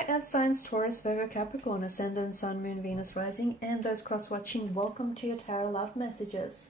Hi Earth signs, Taurus, Virgo, Capricorn, Ascendant, Sun, Moon, Venus, Rising, and those cross-watching, welcome to your Tarot Love Messages.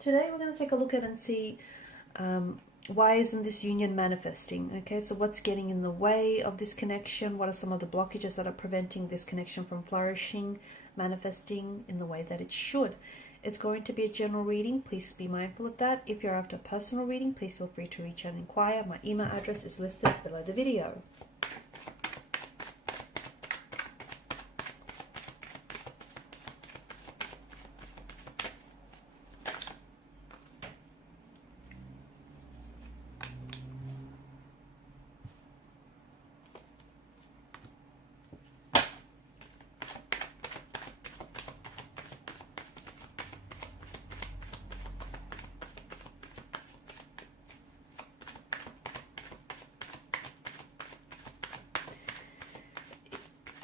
Today we're going to take a look at and see why isn't this union manifesting? Okay, so what's getting in the way of this connection? What are some of the blockages that are preventing this connection from flourishing, manifesting in the way that it should? It's going to be a general reading. Please be mindful of that. If you're after a personal reading, please feel free to reach out and inquire. My email address is listed below the video.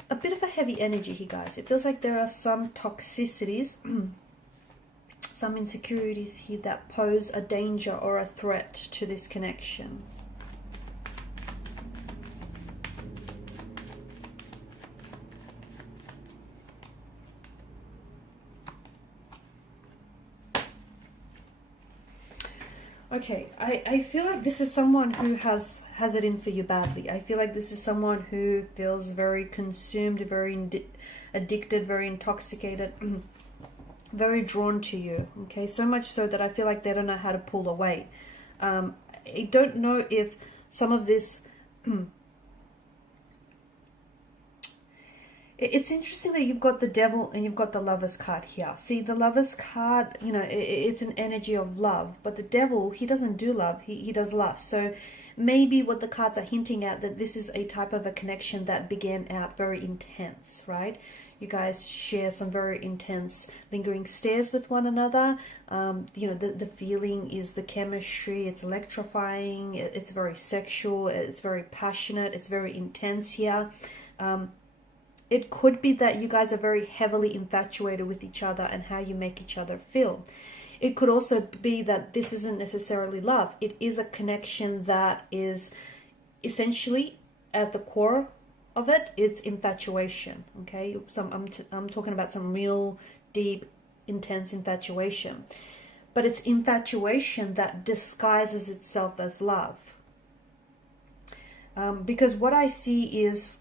A bit of a heavy energy here, guys. It feels like there are some toxicities, some insecurities here that pose a danger or a threat to this connection. Okay, I feel like this is someone who has it in for you badly. I feel like this is someone who feels very consumed, very addicted, very intoxicated, very drawn to you. Okay, so much so that I feel like they don't know how to pull away. I don't know if some of this... It's interesting that you've got the Devil and you've got the Lover's card here. See, the Lover's card, you know, it's an energy of love. But the Devil, he doesn't do love, he does lust. So maybe what the cards are hinting at, that this is a type of a connection that began out very intense, right? You guys share some very intense lingering stares with one another. You know, the feeling is the chemistry. It's electrifying. It's very sexual. It's very passionate. It's very intense here. It could be that you guys are very heavily infatuated with each other and how you make each other feel. It could also be that this isn't necessarily love. It is a connection that is essentially at the core of it, it's infatuation. Okay, I'm talking about some real deep, intense infatuation. But it's infatuation that disguises itself as love. Because what I see is,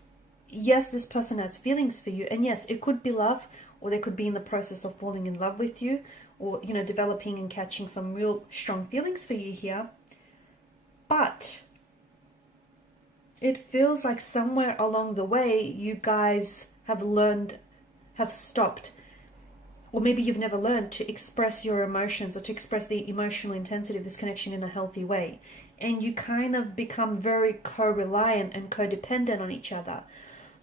yes, this person has feelings for you, and yes, it could be love, or they could be in the process of falling in love with you, or, you know, developing and catching some real strong feelings for you here. But it feels like somewhere along the way, you guys have stopped, or maybe you've never learned to express your emotions or to express the emotional intensity of this connection in a healthy way. And you kind of become very co-reliant and codependent on each other.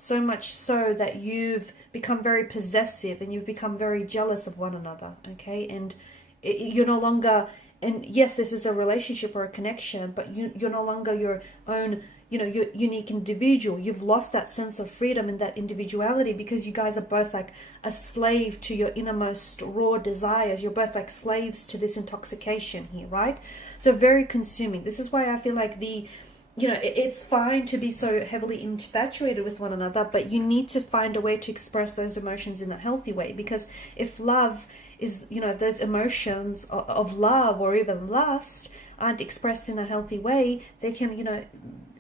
So much so that you've become very possessive and you've become very jealous of one another, okay? And you're no longer, and yes, this is a relationship or a connection, but you're no longer your own, you know, your unique individual. You've lost that sense of freedom and that individuality because you guys are both like a slave to your innermost raw desires. You're both like slaves to this intoxication here, right? So very consuming. This is why I feel like you know, it's fine to be so heavily infatuated with one another, but you need to find a way to express those emotions in a healthy way. Because if love is, you know, those emotions of love or even lust aren't expressed in a healthy way, they can, you know,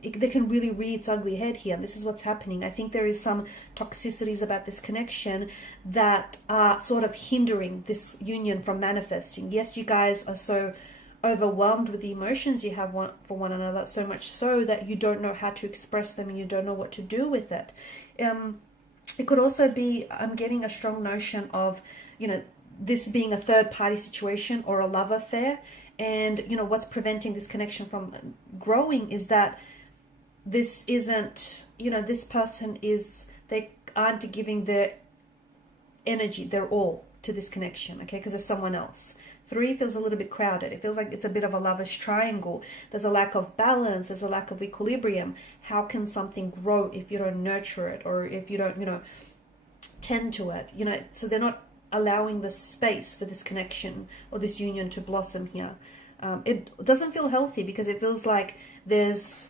they can really rear its ugly head here. And this is what's happening. I think there is some toxicities about this connection that are sort of hindering this union from manifesting. Yes, you guys are so overwhelmed with the emotions you have for one another, so much so that you don't know how to express them and you don't know what to do with it. It could also be, I'm getting a strong notion of, you know, this being a third party situation or a love affair. And, you know, what's preventing this connection from growing is that this isn't, you know, this person they aren't giving their energy, their all to this connection, okay, because there's someone else. 3 feels a little bit crowded. It feels like it's a bit of a lover's triangle. There's a lack of balance. There's a lack of equilibrium. How can something grow if you don't nurture it, or if you don't, you know, tend to it? You know, so they're not allowing the space for this connection or this union to blossom here. It doesn't feel healthy because it feels like there's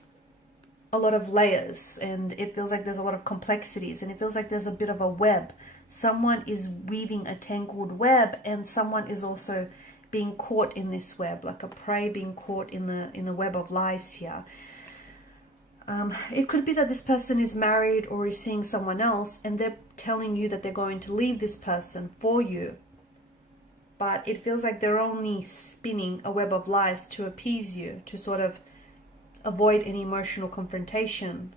a lot of layers, and it feels like there's a lot of complexities, and it feels like there's a bit of a web. Someone is weaving a tangled web, and someone is also being caught in this web, like a prey being caught in the web of lies here. It could be that this person is married or is seeing someone else, and they're telling you that they're going to leave this person for you. But it feels like they're only spinning a web of lies to appease you, to sort of avoid any emotional confrontation.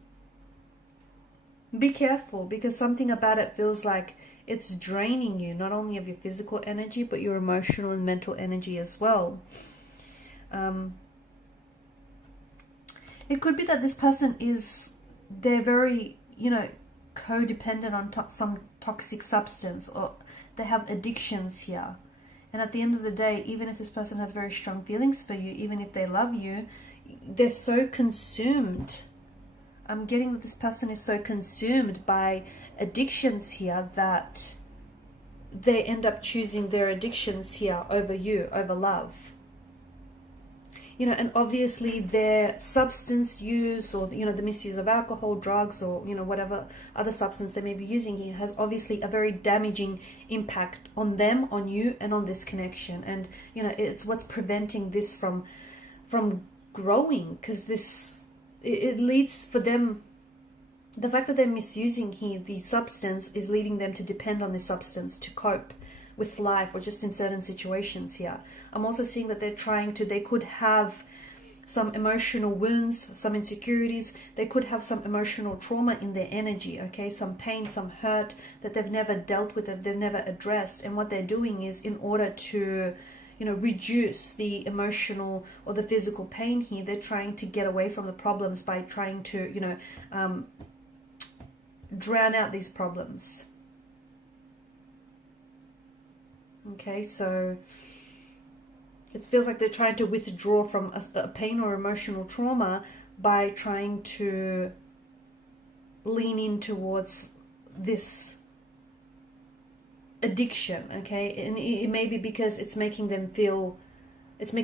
Be careful, because something about it feels like it's draining you, not only of your physical energy, but your emotional and mental energy as well. It could be that this person they're very, codependent on some toxic substance, or they have addictions here. And at the end of the day, even if this person has very strong feelings for you, even if they love you, they're so consumed. I'm getting that this person is so consumed by addictions here that they end up choosing their addictions here over you, over love. And obviously their substance use, or, the misuse of alcohol, drugs, or, whatever other substance they may be using here, has obviously a very damaging impact on them, on you, and on this connection. And, it's what's preventing this from growing, because it leads for them, the fact that they're misusing here the substance is leading them to depend on this substance to cope with life, or just in certain situations here. I'm also seeing that they could have some emotional wounds, some insecurities. They could have some emotional trauma in their energy, okay? Some pain, some hurt that they've never dealt with, that they've never addressed. And what they're doing is, in order to reduce the emotional or the physical pain here, they're trying to get away from the problems by trying to, drown out these problems. Okay, so it feels like they're trying to withdraw from a pain or emotional trauma by trying to lean in towards this addiction, okay? And it may be because it's making them feel, it's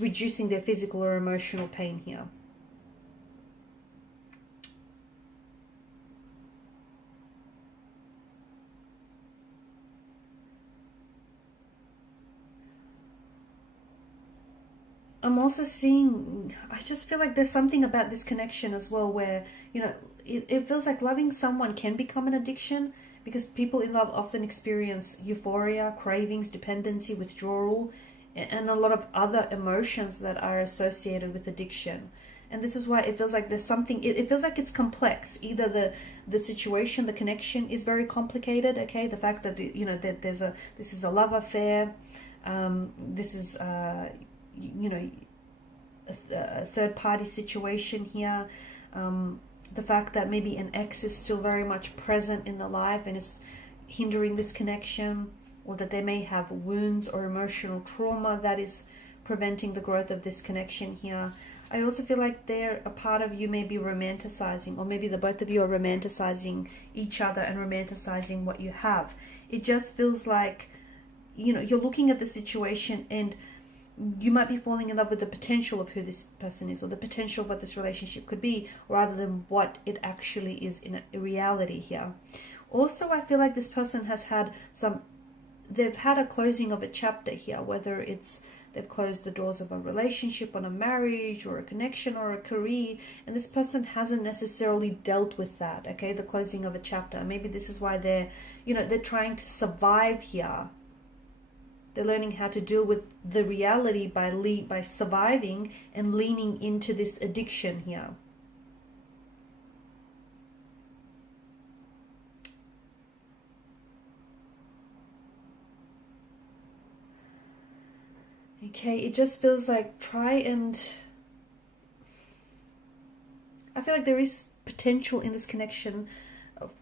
reducing their physical or emotional pain here. I'm also seeing, I just feel like there's something about this connection as well where, it feels like loving someone can become an addiction, because people in love often experience euphoria, cravings, dependency, withdrawal, and a lot of other emotions that are associated with addiction. And this is why it feels like there's something, it feels like it's complex. Either the situation, the connection is very complicated, okay? The fact that, that this is a love affair, this is, a third party situation here, the fact that maybe an ex is still very much present in the life and is hindering this connection, or that they may have wounds or emotional trauma that is preventing the growth of this connection here. I also feel like a part of you may be romanticizing, or maybe the both of you are romanticizing each other and romanticizing what you have. It just feels like, you're looking at the situation and you might be falling in love with the potential of who this person is, or the potential of what this relationship could be, rather than what it actually is in reality here. Also, I feel like this person has had they've had a closing of a chapter here, whether it's they've closed the doors of a relationship, on a marriage, or a connection, or a career, and this person hasn't necessarily dealt with that, okay, the closing of a chapter. Maybe this is why they're trying to survive here. They're learning how to deal with the reality by surviving and leaning into this addiction here. Okay, it just feels like I feel like there is potential in this connection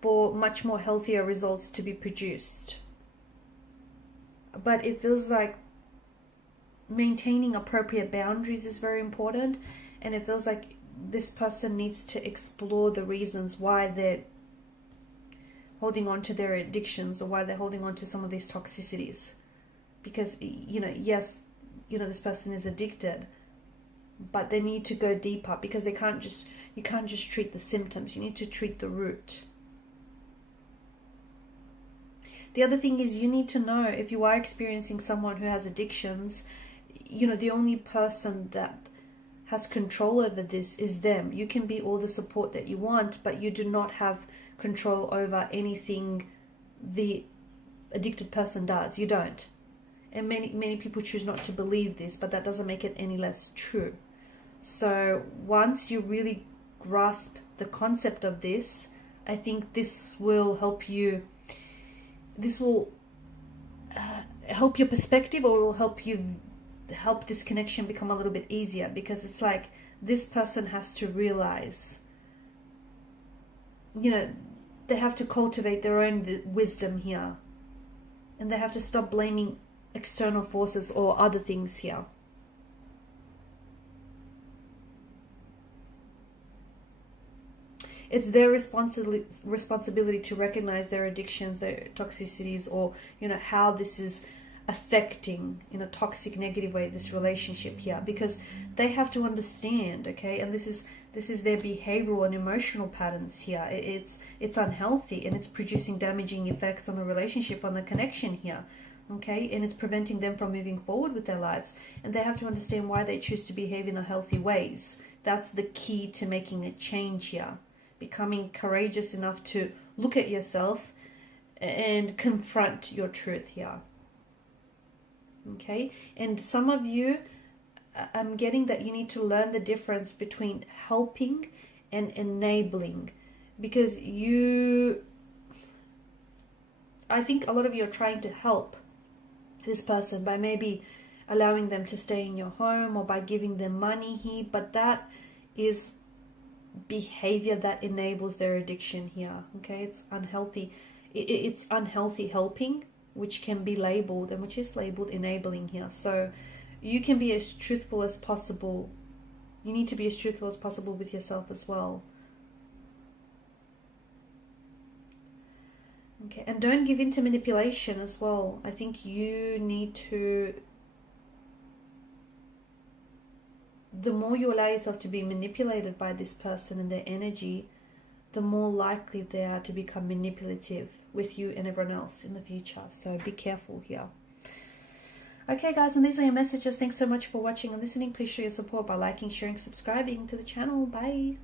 for much more healthier results to be produced. But it feels like maintaining appropriate boundaries is very important, and it feels like this person needs to explore the reasons why they're holding on to their addictions, or why they're holding on to some of these toxicities. Because, yes, this person is addicted, but they need to go deeper, because you can't just treat the symptoms. You need to treat the root. The other thing is, you need to know, if you are experiencing someone who has addictions, the only person that has control over this is them. You can be all the support that you want, but you do not have control over anything the addicted person does. You don't. And many people choose not to believe this, but that doesn't make it any less true. So once you really grasp the concept of this, I think this will help you. This will help your perspective, or will help this connection become a little bit easier, because it's like this person has to realize, they have to cultivate their own wisdom here, and they have to stop blaming external forces or other things here. It's their responsibility to recognize their addictions, their toxicities, or how this is affecting in a toxic, negative way this relationship here, because they have to understand, okay? And this is their behavioral and emotional patterns here. It's unhealthy, and it's producing damaging effects on the relationship, on the connection here, okay? And it's preventing them from moving forward with their lives, and they have to understand why they choose to behave in a healthy ways. That's the key to making a change here. Becoming courageous enough to look at yourself and confront your truth here. Okay? And some of you, I'm getting that you need to learn the difference between helping and enabling. Because I think a lot of you are trying to help this person by maybe allowing them to stay in your home, or by giving them money here, but that is behavior that enables their addiction here. Okay, it's unhealthy. It's unhealthy helping, which can be labeled, and which is labeled enabling here. So you can be as truthful as possible. You need to be as truthful as possible with yourself as well. Okay, and don't give in to manipulation as well. I think you need to, the more you allow yourself to be manipulated by this person and their energy, the more likely they are to become manipulative with you and everyone else in the future. So be careful here. Okay guys, and these are your messages. Thanks so much for watching and listening. Please show your support by liking, sharing, subscribing to the channel. Bye.